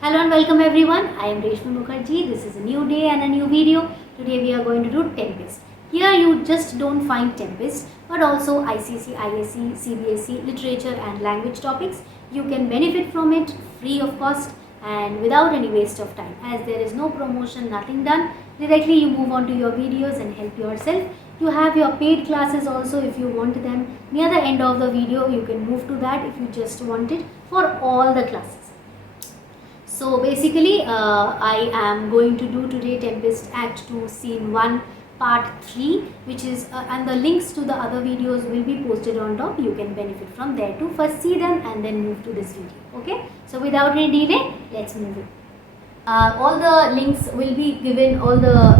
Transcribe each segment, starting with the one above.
Hello and welcome everyone. I am Reshma Mukherjee. This is a new day and a new video. Today we are going to do Tempest. Here you just don't find Tempest but also ICC, ISC, CBSE, literature and language topics. You can benefit from it free of cost and without any waste of time. As there is no promotion, nothing done. Directly you move on to your videos and help yourself. You have your paid classes also if you want them. Near the end of the video you can move to that if you just want it for all the classes. So basically I am going to do today Tempest Act 2 Scene 1 Part 3, which is and the links to the other videos will be posted on top. You can benefit from there too. First see them and then move to this video. Okay, so without any delay, let's move it. All the links will be given, all the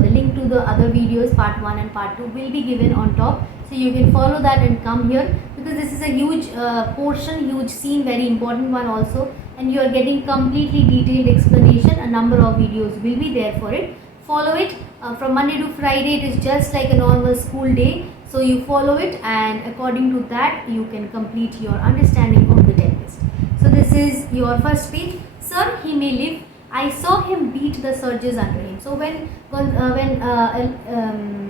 the link to the other videos part 1 and part 2 will be given on top, so you can follow that and come here, because this is a huge portion, huge scene, very important one also, and you are getting completely detailed explanation. A number of videos will be there for it. Follow it from Monday to Friday. It is just like a normal school day, so you follow it and according to that you can complete your understanding of the Tempest. So this is your first page. Sir, he may live. I saw him beat the surges under him. So when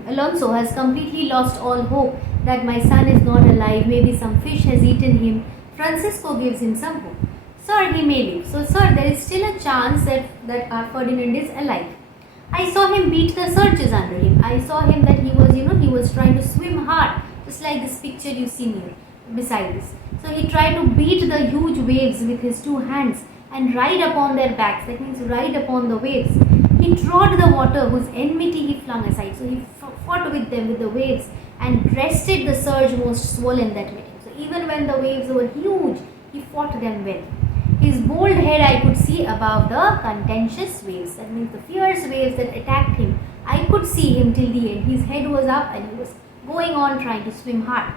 Alonso has completely lost all hope that my son is not alive, maybe some fish has eaten him, Francisco gives him some hope. Sir, he may live. So sir, there is still a chance that our Ferdinand is alive. I saw him beat the surges under him. I saw him that he was trying to swim hard, just like this picture you see here beside this. So he tried to beat the huge waves with his two hands and ride upon their backs, that means ride upon the waves. He trod the water whose enmity he flung aside. So he fought with them, with the waves, and breasted the surge most swollen that met him. So even when the waves were huge, he fought them well. His bold head I could see above the contentious waves, that means the fierce waves that attacked him. I could see him till the end. His head was up and he was going on trying to swim hard.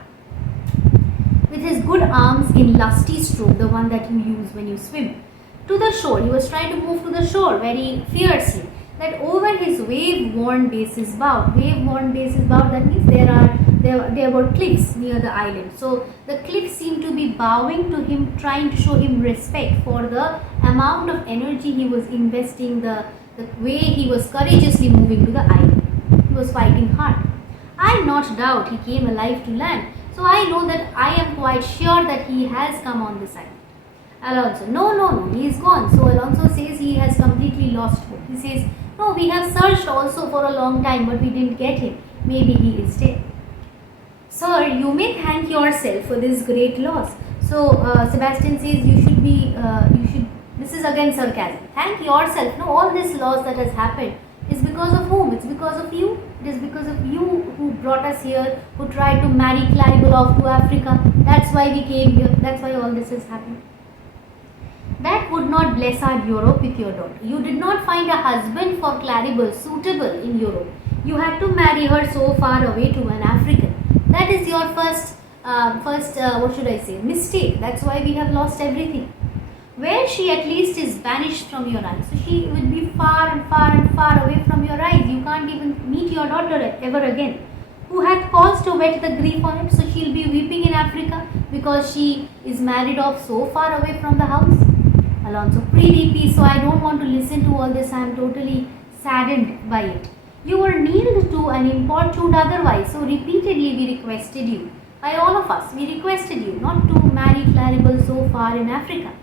With his good arms in lusty stroke, the one that you use when you swim, to the shore. He was trying to move to the shore very fiercely. That over his wave-worn bases bowed. Wave-worn bases bowed, that means there were cliffs near the island. So the cliffs seemed to be bowing to him, trying to show him respect for the amount of energy he was investing, the way he was courageously moving to the island. He was fighting hard. I not doubt he came alive to land. So I know that I am quite sure that he has come on this island. Alonso, no, he is gone. So Alonso says he has completely lost hope. He says, no, we have searched also for a long time, but we didn't get him. Maybe he is dead. Sir, you may thank yourself for this great loss. So Sebastian says this is again sarcasm. Thank yourself. No, all this loss that has happened is because of whom? It's because of you. It is because of you who brought us here, who tried to marry Claribel off to Africa. That's why we came here. That's why all this has happened. That would not bless our Europe with your daughter. You did not find a husband for Claribel suitable in Europe. You had to marry her so far away to an African. That is your first mistake. That's why we have lost everything. Where she at least is banished from your eyes. So she will be far and far and far away from your eyes. You can't even meet your daughter ever again. Who hath cause to wet the grief on it? So she'll be weeping in Africa because she is married off so far away from the house. Alonso, pre-DP, so I don't want to listen to all this. I am totally saddened by it. You were kneeled to and importuned otherwise, so repeatedly we requested you. By all of us, we requested you not to marry Claribel so far in Africa.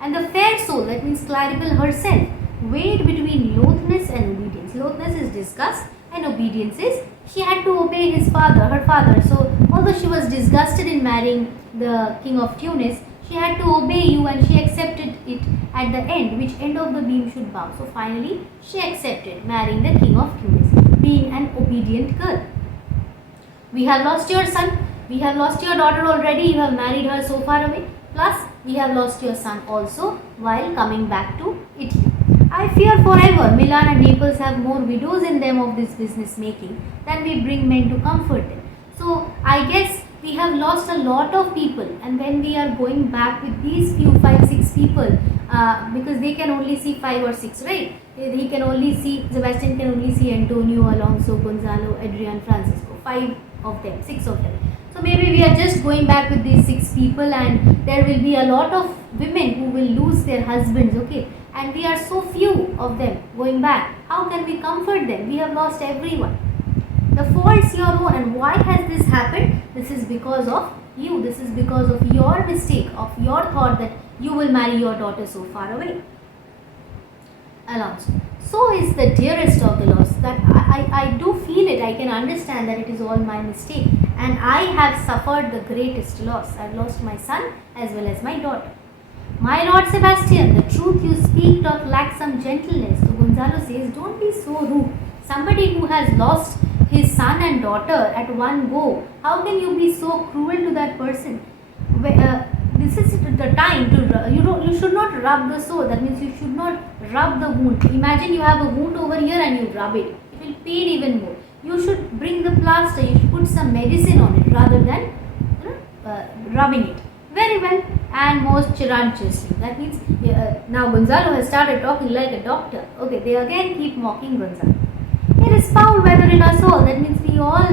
And the fair soul, that means Claribel herself, weighed between loathness and obedience. Loathness is disgust and obedience is she had to obey her father. So although she was disgusted in marrying the king of Tunis, she had to obey you and she accepted it at the end, which end of the beam should bow. So finally, she accepted marrying the king of Tunis, being an obedient girl. We have lost your son, we have lost your daughter already, you have married her so far away, plus we have lost your son also while coming back to Italy. I fear forever Milan and Naples have more widows in them of this business making than we bring men to comfort them. So I guess we have lost a lot of people, and when we are going back with these few 5-6 people, because they can only see 5 or 6, right? Sebastian can only see Antonio, Alonso, Gonzalo, Adrian, Francisco, 5 of them, 6 of them. So maybe we are just going back with these 6 people, and there will be a lot of women who will lose their husbands, okay, and we are so few of them going back. How can we comfort them? We have lost everyone. The fault's your own. And why has this happened? This is because of you. This is because of your mistake, of your thought that you will marry your daughter so far away. Alonso. So is the dearest of the loss. That I do feel it. I can understand that it is all my mistake. And I have suffered the greatest loss. I have lost my son as well as my daughter. My Lord Sebastian, the truth you speak doth lack some gentleness. So Gonzalo says, don't be so rude. Somebody who has lost his son and daughter at one go, how can you be so cruel to that person? This is the time to, you should not rub the sore. That means you should not rub the wound. Imagine you have a wound over here and you rub it. It will pain even more. You should bring the plaster. You should put some medicine on it rather than rubbing it. Very well, and most cheerantiously. That means now Gonzalo has started talking like a doctor. Okay, they again keep mocking Gonzalo. It is foul weather in our soul. That means we all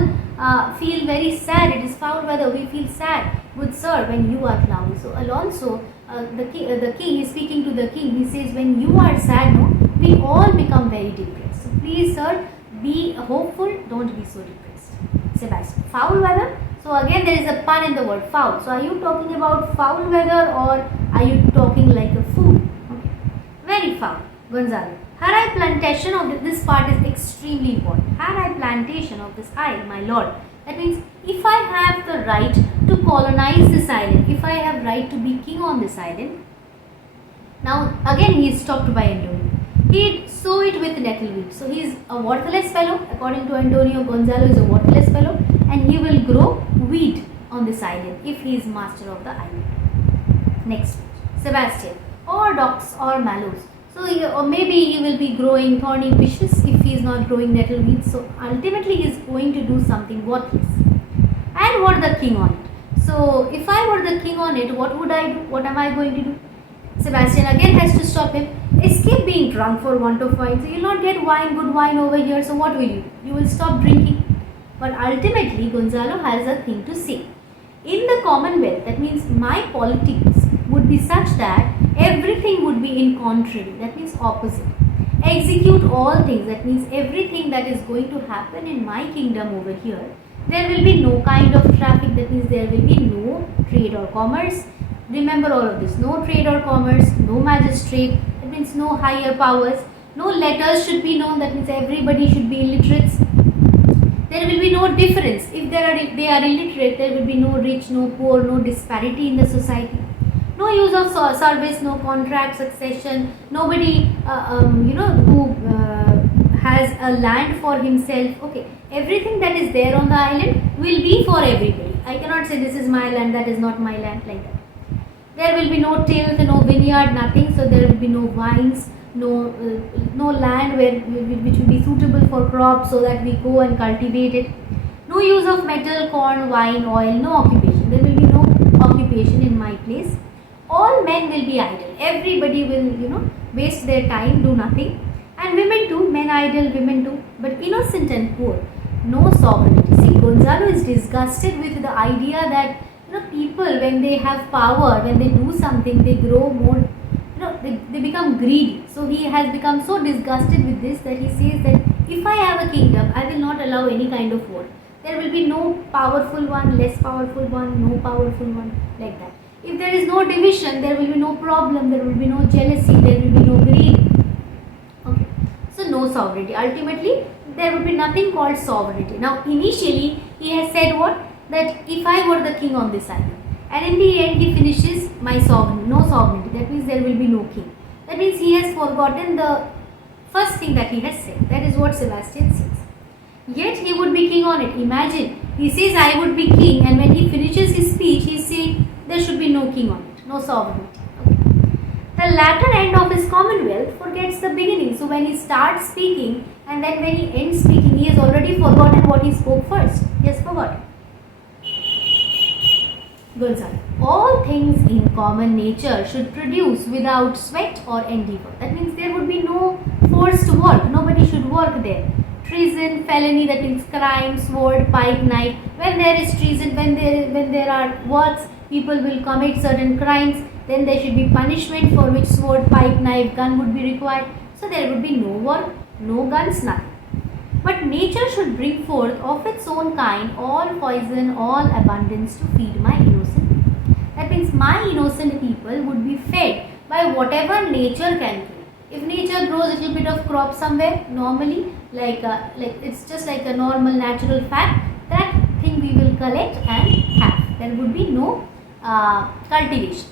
feel very sad. It is foul weather. We feel sad, good sir, when you are cloudy. So Alonso, the king is speaking to the king. He says, when you are sad, no, we all become very depressed. So please, sir, be hopeful. Don't be so depressed. Sebastian, foul weather. So again, there is a pun in the word foul. So are you talking about foul weather or are you talking like a fool? Okay, very foul. Gonzalo. Had I plantation of this part is extremely important. Had I plantation of this isle, my lord. That means if I have the right to colonize this island, if I have right to be king on this island. Now again he is stopped by Antonio. He'd sow it with nettleweed. So he is a worthless fellow. According to Antonio, Gonzalo is a worthless fellow and he will grow wheat on this island if he is master of the island. Next, Sebastian. Or docks or mallows. So or maybe he will be growing thorny bushes if he is not growing nettleweeds. So ultimately he is going to do something worthless. And what the king on it? So if I were the king on it, what would I do? What am I going to do? Sebastian again has to stop him. Escape being drunk for want of wine. So you will not get wine, good wine over here. So what will you do? You will stop drinking. But ultimately Gonzalo has a thing to say. In the Commonwealth, that means my politics would be such that everything would be in contrary. That means opposite. Execute all things. That means everything that is going to happen in my kingdom over here. There will be no kind of traffic. That means there will be no trade or commerce. Remember all of this. No trade or commerce. No magistrate. That means no higher powers. No letters should be known. That means everybody should be illiterate. There will be no difference. If they are illiterate, there will be no rich, no poor, no disparity in the society. No use of service, no contract, succession. Nobody, who has a land for himself. Okay, everything that is there on the island will be for everybody. I cannot say this is my land, that is not my land, like that. There will be no tilth, no vineyard, nothing. So there will be no vines, no land which will be suitable for crops, so that we go and cultivate it. No use of metal, corn, wine, oil. No occupation. There will be no occupation in my place. All men will be idle. Everybody will, waste their time, do nothing. And women too, men idle, women too. But innocent and poor. No sovereignty. See, Gonzalo is disgusted with the idea that people, when they have power, when they do something, they grow more, they become greedy. So he has become so disgusted with this that he says that if I have a kingdom, I will not allow any kind of war. There will be no powerful one, less powerful one, no powerful one, like that. If there is no division, there will be no problem, there will be no jealousy, there will be no greed. Okay. So no sovereignty. Ultimately, there will be nothing called sovereignty. Now, initially, he has said what? That if I were the king on this island. And in the end, he finishes my sovereignty, no sovereignty. That means there will be no king. That means he has forgotten the first thing that he has said. That is what Sebastian says. Yet he would be king on it. Imagine, he says I would be king, and when he finishes his speech, he is saying there should be no king on it, no sovereignty. Okay. The latter end of his commonwealth forgets the beginning. So when he starts speaking and then when he ends speaking, he has already forgotten what he spoke first. He has forgotten. Gonzalo. All things in common nature should produce without sweat or endeavor. That means there would be no forced work. Nobody should work there. Treason, felony, that means crime, sword, pike, knife. When there is treason, when there are works, people will commit certain crimes. then there should be punishment for which sword, pipe, knife, gun would be required. So there would be no war, no guns, nothing. But nature should bring forth of its own kind all poison, all abundance to feed my innocent people. That means my innocent people would be fed by whatever nature can grow. If nature grows a little bit of crop somewhere, normally, like it's just like a normal natural fact, that thing we will collect and have. There would be no cultivation.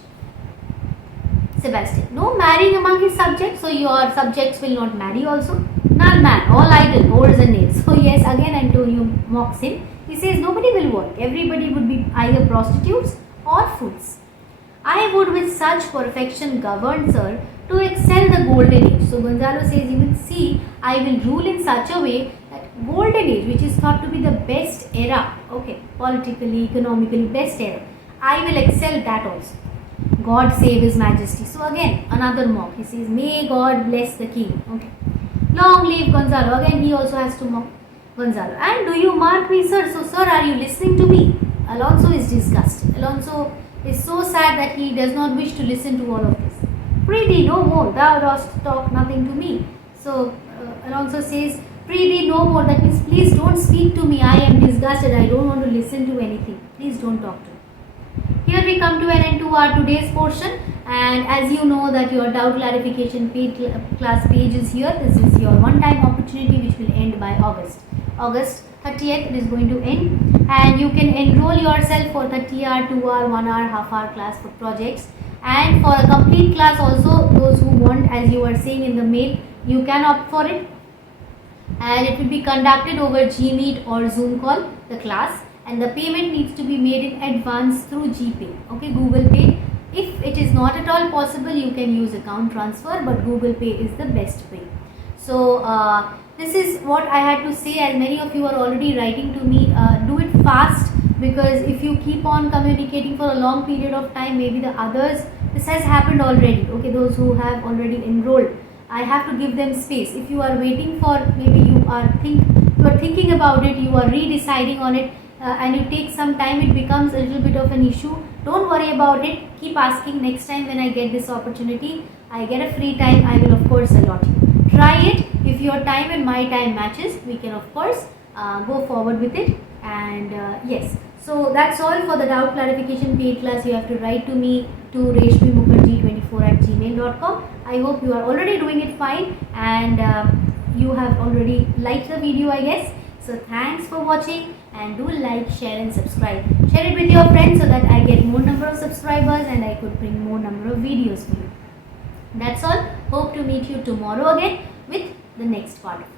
Sebastian, no marrying among his subjects, so your subjects will not marry also. None man, all idle, oars and nails. So yes, again Antonio mocks him. He says nobody will work, everybody would be either prostitutes or fools. I would with such perfection govern, sir, to excel the golden age. So Gonzalo says, you will see, I will rule in such a way that golden age, which is thought to be the best era, okay, politically, economically, best era, I will excel that also. God save his majesty. So again, another mock. He says, may God bless the king. Okay. Long live Gonzalo. Again, he also has to mock Gonzalo. And do you mark me, sir? So, sir, are you listening to me? Alonso is disgusted. Alonso is so sad that he does not wish to listen to all of this. Prithee, no more. Thou dost talk nothing to me. So, Alonso says, prithee, no more. That means, please don't speak to me. I am disgusted. I don't want to listen to anything. Please don't talk to me. Here we come to an end to our today's portion, and as you know that your doubt clarification class page is here. This is your one-time opportunity which will end by August 30th. It is going to end, and you can enroll yourself for 30-hour, 2-hour, 1-hour, half-hour class for projects, and for a complete class also. Those who want, as you are saying in the mail, you can opt for it, and it will be conducted over Gmeet or Zoom call, the class. And the payment needs to be made in advance through GPay, okay, Google Pay. If it is not at all possible, you can use account transfer, but Google Pay is the best way. So this is what I had to say, as many of you are already writing to me. Do it fast, because if you keep on communicating for a long period of time, maybe the others, this has happened already, okay, those who have already enrolled, I have to give them space. If you are waiting for, maybe you are thinking about it, you are redeciding on it, and you take some time, it becomes a little bit of an issue. Don't worry about it. Keep asking. Next time when I get this opportunity, I get a free time, I will of course allot you. Try it. If your time and my time matches, we can of course go forward with it. And yes, so that's all for the doubt clarification paid class. You have to write to me to reshmimukherjee24@gmail.com. I hope you are already doing it fine, and you have already liked the video, I guess. So thanks for watching, and do like, share and subscribe. Share it with your friends so that I get more number of subscribers and I could bring more number of videos for you. That's all. Hope to meet you tomorrow again with the next part of it.